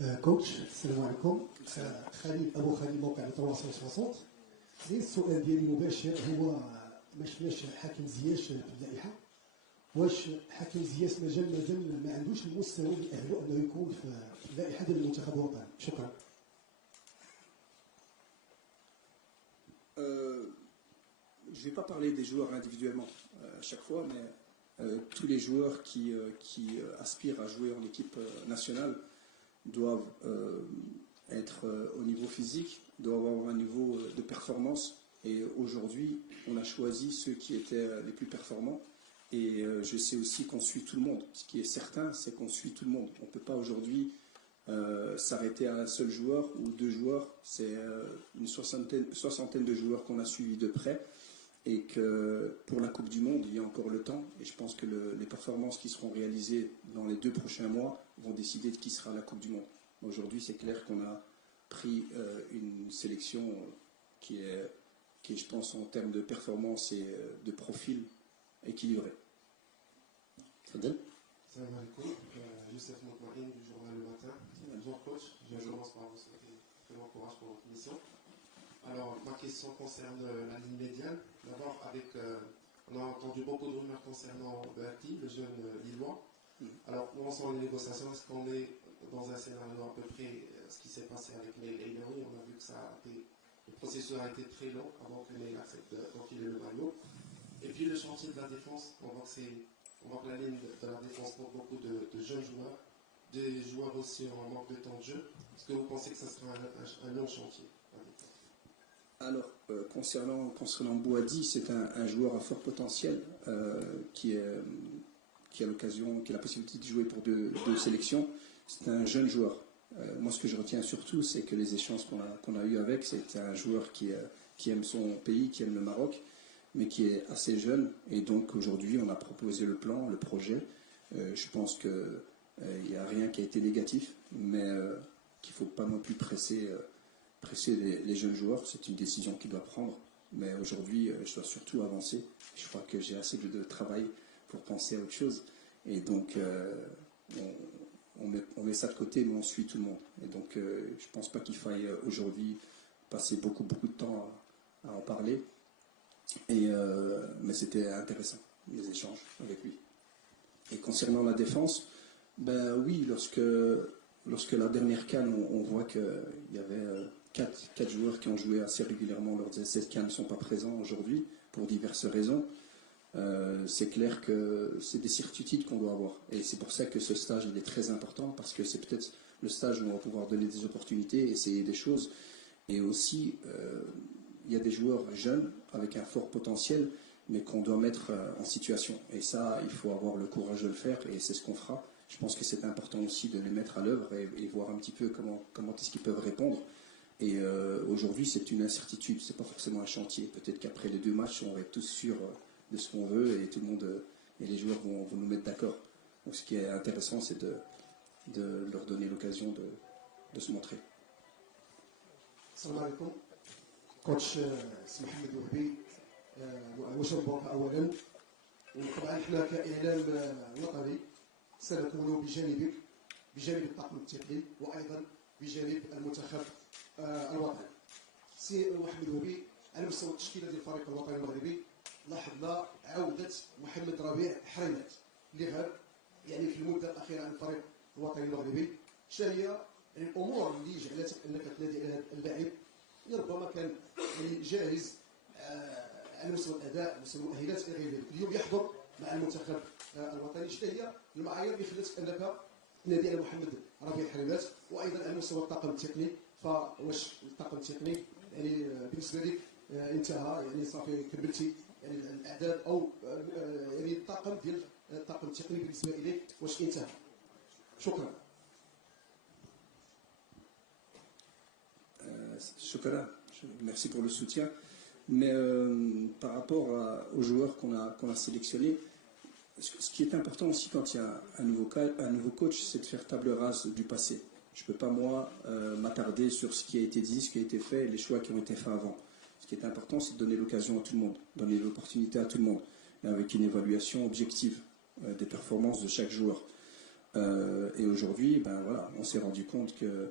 كوتش السلام عليكم. خالد ابو خالد موقع تواصل 60. السؤال ديالي مباشر هو ما شفناش حاكم زياش في اللائحه، واش حاكم زياش مازال ما عندوش المستوى اللي اهله انه يكون في اللائحه ديال المنتخب الوطني؟ شكرا. Je ne vais pas parler des joueurs individuellement à chaque fois, mais tous les joueurs qui aspirent à jouer en équipe nationale doivent être au niveau physique, doivent avoir un niveau de performance. Et aujourd'hui, on a choisi ceux qui étaient les plus performants. Et je sais aussi qu'on suit tout le monde. Ce qui est certain, c'est qu'on suit tout le monde. On ne peut pas aujourd'hui s'arrêter à un seul joueur ou deux joueurs. C'est une soixantaine de joueurs qu'on a suivis de près. Et que pour la Coupe du Monde, il y a encore le temps. Et je pense que les performances qui seront réalisées dans les 2 prochains mois vont décider de qui sera la Coupe du Monde. Aujourd'hui, c'est clair qu'on a pris une sélection qui est, je pense, en termes de performance et de profil, équilibrée. Fadel. Salam alaikum, Youssef Moutmaïn du journal Le Matin. Bonjour coach, je commence par vous souhaiter très bon courage pour votre mission. Alors, ma question concerne la ligne médiane. D'abord, on a entendu beaucoup de rumeurs concernant Berti, le jeune Lillois. Alors, où en sont les négociations? Est-ce qu'on est dans un scénario à peu près ce qui s'est passé avec les Leïlaoui? On a vu que le processus a été très long avant que les acceptent d'enfiler le maillot. Et puis, le chantier de la défense, on voit que la ligne de la défense compte beaucoup de jeunes joueurs, des joueurs aussi en manque de temps de jeu. Est-ce que vous pensez que ça sera un long chantier? Alors, concernant Bouhaddi, c'est un joueur à fort potentiel qui a la possibilité de jouer pour deux sélections. C'est un jeune joueur. Moi, ce que je retiens surtout, c'est que les échanges qu'on a eu avec, c'est un joueur qui aime son pays, qui aime le Maroc, mais qui est assez jeune. Et donc, aujourd'hui, on a proposé le plan, le projet. Je pense qu'il n'y a rien qui a été négatif, mais qu'il ne faut pas non plus presser les jeunes joueurs. C'est une décision qu'ils doivent prendre. Mais aujourd'hui, je dois surtout avancer. Je crois que j'ai assez de travail pour penser à autre chose. Et donc, on met ça de côté, mais on suit tout le monde. Et donc, je ne pense pas qu'il faille aujourd'hui passer beaucoup de temps à en parler. Mais c'était intéressant, les échanges avec lui. Et concernant la défense, ben oui, lorsque la dernière CAN, on voit qu'il y avait 4 joueurs qui ont joué assez régulièrement lors de cette CAN ne sont pas présents aujourd'hui pour diverses raisons. C'est clair que c'est des certitudes qu'on doit avoir. Et c'est pour ça que ce stage il est très important, parce que c'est peut-être le stage où on va pouvoir donner des opportunités, essayer des choses. Et aussi, il y a des joueurs jeunes avec un fort potentiel, mais qu'on doit mettre en situation. Et ça, il faut avoir le courage de le faire, et c'est ce qu'on fera. Je pense que c'est important aussi de les mettre à l'œuvre et voir un petit peu comment est-ce qu'ils peuvent répondre. Et aujourd'hui, c'est une incertitude, c'est pas forcément un chantier. Peut-être qu'après les 2 matchs, on va être tous sûrs de ce qu'on veut, et tout le monde et les joueurs vont nous mettre d'accord. Donc, ce qui est intéressant, c'est de leur donner l'occasion de se montrer. السلام عليكم كوتش سي محمد وهبي. واش مبروك اولا، وطبعا احنا كاعلام وطني سنكون بجانب الطاقم التقني وايضا بجانب المنتخب الوطني. سي محمد وهبي، على مستوى التشكيله ديال الفريق الوطني المغربي لاحظنا عوده محمد ربيع حريمات اللي غاب يعني في المده الاخيره عن الفريق الوطني المغربي. شنو هي الامور اللي جعلتك انك تنادي على هذا اللاعب اللي ربما كان يعني جاهز على مستوى الاداء، على مستوى المؤهلات الى غير ذلك، اليوم يحضر مع المنتخب الوطني؟ شنو هي المعايير اللي خلاتك انك تنادي على محمد ربيع حريمات؟ وايضا على مستوى الطاقم التقني، فواش الطاقم التقني يعني بالنسبه لك انتهى، يعني صافي كملتي يعني الاعداد، او يعني الطاقم ديال الطاقم التقني بالنسبه اليك واش انتهى؟ شكرا. Chocolat, merci pour le soutien. Mais par rapport aux joueurs qu'on a sélectionnés, ce qui est important aussi quand il y a un nouveau coach, c'est de faire table rase du passé. Je ne peux pas, moi, m'attarder sur ce qui a été dit, ce qui a été fait, les choix qui ont été faits avant. Ce qui est important, c'est de donner l'occasion à tout le monde, donner l'opportunité à tout le monde, avec une évaluation objective des performances de chaque joueur. Et aujourd'hui, ben voilà, on s'est rendu compte que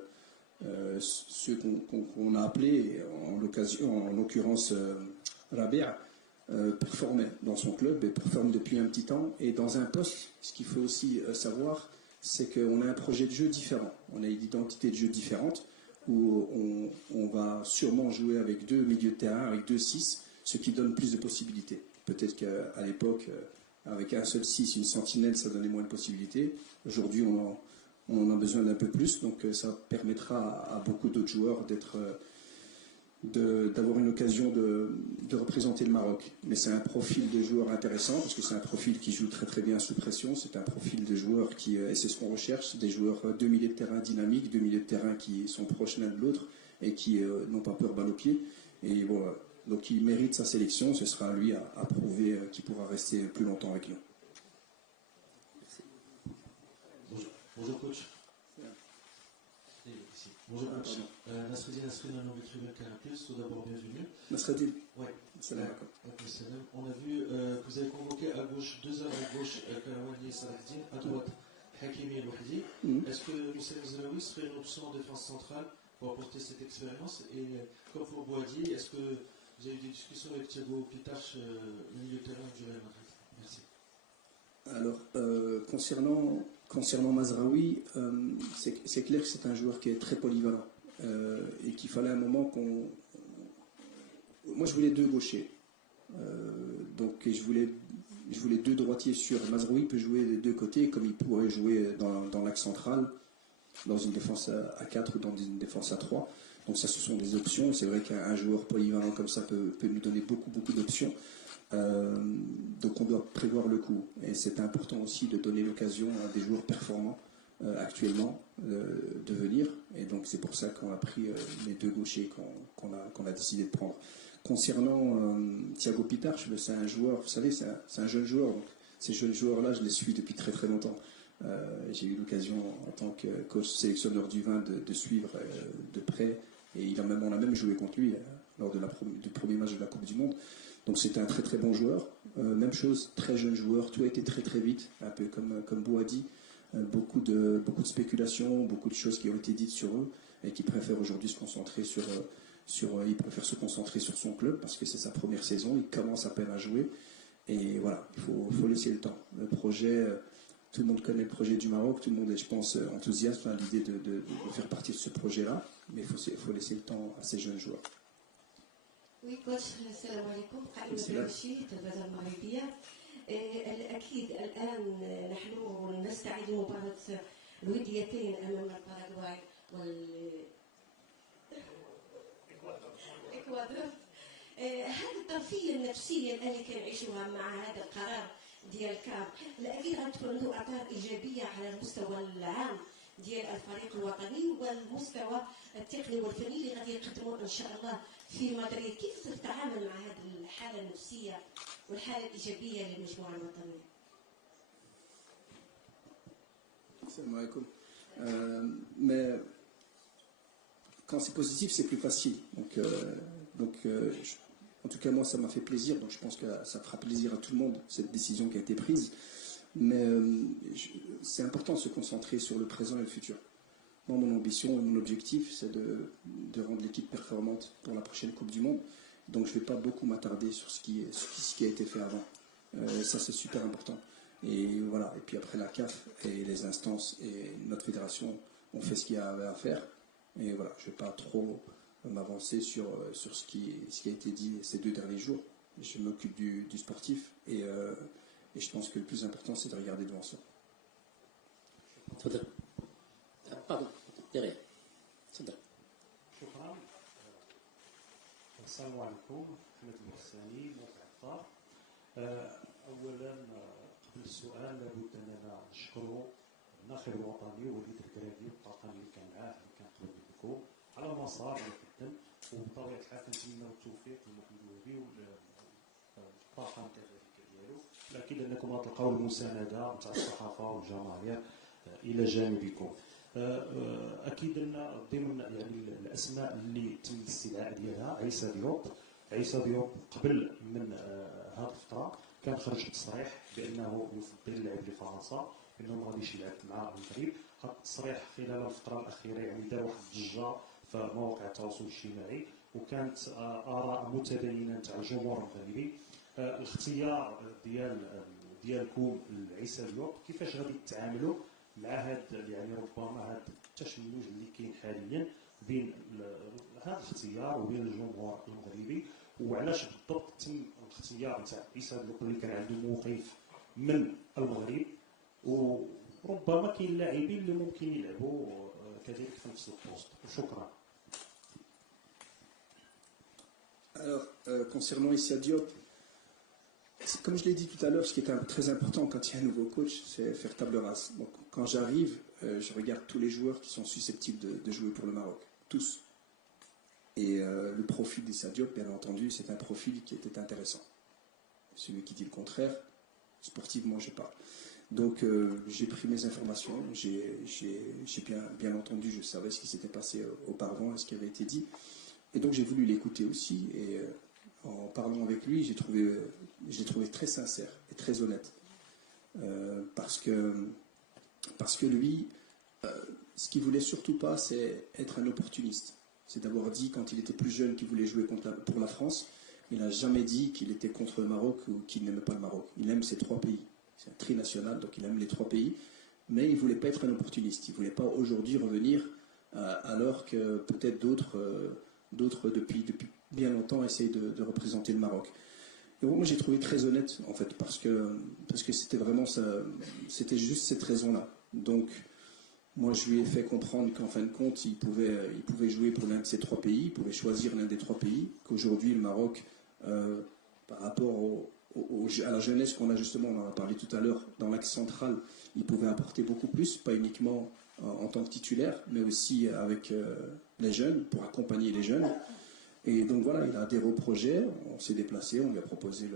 ceux qu'on a appelés, en l'occurrence Rabia, performait dans son club et performe depuis un petit temps. Et dans un poste, ce qu'il faut aussi savoir, c'est qu'on a un projet de jeu différent. On a une identité de jeu différente où on va sûrement jouer avec 2 milieux de terrain, avec 2 6, ce qui donne plus de possibilités. Peut-être qu'à l'époque, avec un seul 6, une sentinelle, ça donnait moins de possibilités. Aujourd'hui, on en a besoin d'un peu plus, donc ça permettra à beaucoup d'autres joueurs d'avoir une occasion de représenter le Maroc. Mais c'est un profil de joueur intéressant, parce que c'est un profil qui joue très très bien sous pression, c'est un profil de joueur qui, et c'est ce qu'on recherche, des joueurs 2 milieux de terrain dynamiques, 2 milieux de terrain qui sont proches l'un de l'autre et qui n'ont pas peur balle au pied. Et bon, donc il mérite sa sélection, ce sera à lui à prouver qu'il pourra rester plus longtemps avec nous. Bonjour coach. Bonjour coach. Nasreddin Nasrin, un nom de Tribune Caractère, tout d'abord bienvenue. Nasreddin. Oui. Salam. On a vu que vous avez convoqué à gauche, 2 hommes à gauche, Karawani et Salahdin, à droite, Hakimi et Louhdi. Est-ce que Youssef Zelaoui serait une option en défense centrale pour apporter cette expérience? Et comme pour Boadi, est-ce que vous avez eu des discussions avec Thiago Pitache, le milieu de terrain du Real Madrid? Merci. Alors, concernant Mazraoui, c'est clair que c'est un joueur qui est très polyvalent et qu'il fallait un moment qu'on... Moi, je voulais 2 gauchers. Donc, je voulais 2 droitiers sur Mazraoui, peut jouer des 2 côtés, comme il pourrait jouer dans l'axe central, dans une défense à 4 ou dans une défense à 3. Donc, ça, ce sont des options. C'est vrai qu'un joueur polyvalent comme ça peut nous donner beaucoup d'options. Donc on doit prévoir le coup. Et c'est important aussi de donner l'occasion à des joueurs performants actuellement de venir. Et donc c'est pour ça qu'on a pris les 2 gauchers qu'on a décidé de prendre. Concernant Thiago Pitache, c'est un joueur, vous savez, c'est un jeune joueur. Donc ces jeunes joueurs-là, je les suis depuis très très longtemps. J'ai eu l'occasion en tant que coach sélectionneur du vin de suivre de près. Et on a même joué contre lui lors du premier match de la Coupe du Monde. Donc c'était un très très bon joueur. Même chose, très jeune joueur, tout a été très très vite, un peu comme Boadi. Beaucoup de spéculations, beaucoup de choses qui ont été dites sur eux et qui préfèrent aujourd'hui se concentrer il préfère se concentrer sur son club parce que c'est sa première saison, il commence à peine à jouer. Et voilà, il faut laisser le temps. Le projet, tout le monde connaît le projet du Maroc, tout le monde est, je pense, enthousiaste à l'idée de faire partie de ce projet-là, mais il faut laisser le temps à ces jeunes joueurs. Oui, coach, السلام عليكم. حاليا بالشيء التلفزة المغربية. أكيد الآن نحن نستعد لمباراة الوديتين أمام الباراغواي والإكوادور. هذه الظرفية النفسية الآن اللي كنعيشوها مع هذا القرار ديال كاب، أكيد غتكون له آثار إيجابية على المستوى العام ديال الفريق الوطني والمستوى التقني والفني اللي غادي يقدموه ان شاء الله في مدريد. كيف تتعامل مع هذه الحاله النفسيه والحاله الايجابيه للمجموعه الوطنيه؟ Salam alaikum. Mais quand c'est positif, c'est plus facile. En tout cas, moi, ça m'a fait plaisir. Donc, je pense que ça fera plaisir à tout le monde, cette décision qui a été prise. Mais c'est important de se concentrer sur le présent et le futur. Moi, mon ambition et mon objectif, c'est de rendre l'équipe performante pour la prochaine Coupe du Monde. Donc, je ne vais pas beaucoup m'attarder sur ce qui a été fait avant. Ça, c'est super important. Et voilà. Et puis après, la CAF et les instances et notre fédération ont fait ce qu'il y avait à faire. Et voilà, je ne vais pas trop m'avancer sur ce qui a été dit ces 2 derniers jours. Je m'occupe du sportif et je pense que le plus important, c'est de regarder devant soi. Pardon, derrière. شكرا. السلام عليكم. محمد المحساني موقع الطار. اولا قبل السؤال لابد اننا نشكروا الناخب الوطني وليد الكرادي والطاقم اللي كان معاه اللي كان قبل منكم على مسار مقدم، وبطبيعه الحال كنتمناو التوفيق لمحمد الوهبي والطاقم كذلك ديالو، الاكيد انكم غتلقاو المسانده نتاع الصحافه والجماهير الى جانبكم. اكيد ان ضمن يعني الاسماء اللي تم الاستدعاء ديالها عيسى ديوب قبل من هذه الفتره كان خرج بتصريح بانه يفضل اللعب لفرنسا، انه ما غاديش يلعب مع المغرب. هذا التصريح خلال الفتره الاخيره يعني دار واحد الضجه في مواقع التواصل الاجتماعي، وكانت اراء متباينه تاع الجمهور المغربي. الاختيار ديالكم لعيسى ديوب، كيفاش غادي تتعاملوا مع هذا يعني ربما هذا التشنج اللي كاين حاليا بين هذا الاختيار وبين الجمهور المغربي، وعلاش بالضبط تم الاختيار نتاع عيسى ديوب اللي كان عنده موقف من المغرب، وربما كاين لاعبين اللي ممكن يلعبوا كذلك في نفس البوست. وشكرا. Alors, concernant Issa Diop, comme je l'ai dit tout à l'heure, ce qui est très important quand il y a un nouveau coach, c'est faire table rase. Donc, quand j'arrive, je regarde tous les joueurs qui sont susceptibles de jouer pour le Maroc. Tous. Et le profil d'Issa Diop, bien entendu, c'est un profil qui était intéressant. Celui qui dit le contraire, sportivement, je parle. Donc, j'ai pris mes informations, j'ai bien entendu, je savais ce qui s'était passé auparavant et ce qui avait été dit. Et donc, j'ai voulu l'écouter aussi. Et en parlant avec lui, je l'ai trouvé très sincère et très honnête. Parce que lui, ce qu'il voulait surtout pas, c'est être un opportuniste. C'est d'avoir dit, quand il était plus jeune, qu'il voulait jouer pour la France. Il n'a jamais dit qu'il était contre le Maroc ou qu'il n'aimait pas le Maroc. Il aime ces trois pays. C'est un trinational, donc il aime les trois pays. Mais il ne voulait pas être un opportuniste. Il ne voulait pas aujourd'hui revenir alors que peut-être d'autres depuis bien longtemps essayent de représenter le Maroc. Et moi, j'ai trouvé très honnête, en fait, parce que c'était vraiment ça, c'était juste cette raison-là. Donc, moi, je lui ai fait comprendre qu'en fin de compte, il pouvait jouer pour l'un de ces trois pays, il pouvait choisir l'un des trois pays, qu'aujourd'hui, le Maroc, par rapport à la jeunesse qu'on a justement, on en a parlé tout à l'heure, dans l'axe central, il pouvait apporter beaucoup plus, pas uniquement en tant que titulaire, mais aussi avec les jeunes, pour accompagner les jeunes. Et donc voilà, il a adhéré au projet, on s'est déplacé, on lui a proposé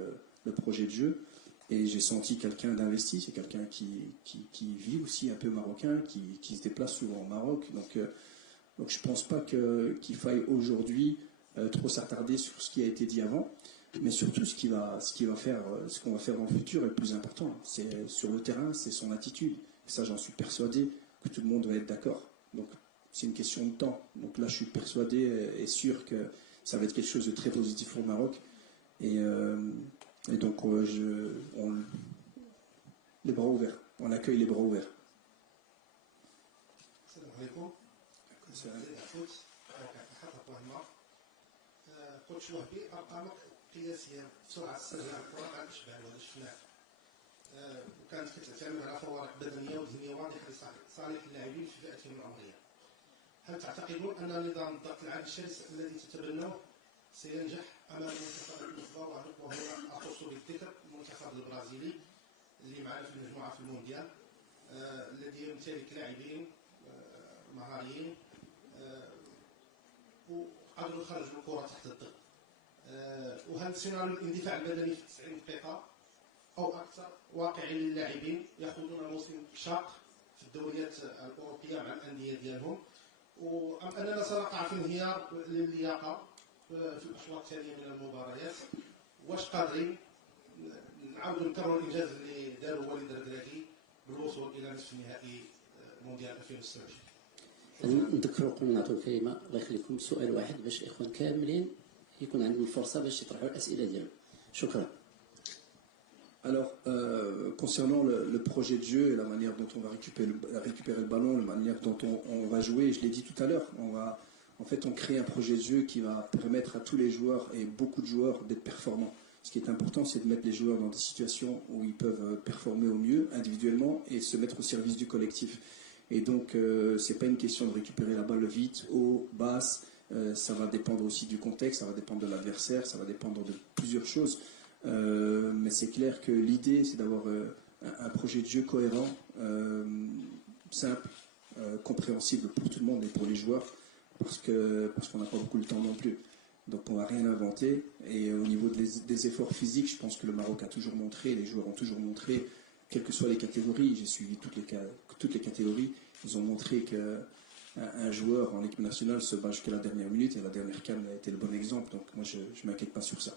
le projet de jeu, et j'ai senti quelqu'un d'investi, c'est quelqu'un qui vit aussi un peu marocain, qui se déplace souvent au Maroc, donc je ne pense pas qu'il faille aujourd'hui trop s'attarder sur ce qui a été dit avant, mais surtout ce qu'on va faire dans le futur est le plus important. C'est sur le terrain, c'est son attitude, et ça j'en suis persuadé que tout le monde va être d'accord. Donc c'est une question de temps. Donc là je suis persuadé et sûr que ça va être quelque chose de très positif au Maroc. Et donc les bras ouverts. On accueille les bras ouverts. السلام عليكم. كوتش وهبي ارقامك قياسيه بسرعه السريه على الكره غير تشبع وهذا شفناه. وكانت كتعتمد على فوارق بدنيه وذهنيه واضحه لصالح اللاعبين في فئتهم العمريه. هل تعتقدون ان نظام الضغط العالي الشرس الذي تتبنوه سينجح امام المنتخب الاخرى، وهنا اخص بالذكر المنتخب البرازيلي اللي معنا في المجموعه في المونديال، الذي يمتلك لاعبين مهاريين وقدروا يخرجوا الكره تحت الضغط؟ وهل سيناريو الاندفاع البدني في 90 دقيقه او اكثر واقعي للاعبين ياخذون موسم شاق في الدوريات الاوروبيه مع الانديه ديالهم، ام اننا سنقع في انهيار للياقه في الاشواط التاليه من المباريات؟ واش قادرين نعاودوا نكرروا الانجاز اللي داروا وليد الركراكي بالوصول الى نصف نهائي مونديال 2026؟ نذكركم نعطوا الكلمه الله يخليكم سؤال واحد باش الاخوان كاملين يكون عندهم الفرصه باش يطرحوا الاسئله ديالهم. شكرا. Alors, concernant le projet de jeu et la manière dont on va récupérer le ballon, la manière dont on va jouer, je l'ai dit tout à l'heure, on crée un projet de jeu qui va permettre à tous les joueurs et beaucoup de joueurs d'être performants. Ce qui est important, c'est de mettre les joueurs dans des situations où ils peuvent performer au mieux individuellement et se mettre au service du collectif. Et donc, c'est pas une question de récupérer la balle vite, haut, basse. Ça va dépendre aussi du contexte, ça va dépendre de l'adversaire, ça va dépendre de plusieurs choses. Mais c'est clair que l'idée, c'est d'avoir un projet de jeu cohérent, simple, compréhensible pour tout le monde et pour les joueurs, parce qu'on n'a pas beaucoup de temps non plus. Donc on ne va rien inventer. Et au niveau des efforts physiques, je pense que le Maroc a toujours montré, les joueurs ont toujours montré, quelles que soient les catégories, j'ai suivi toutes les catégories, ils ont montré qu'un joueur en équipe nationale se bat jusqu'à la dernière minute, et la dernière CAN a été le bon exemple. Donc moi je ne m'inquiète pas sur ça.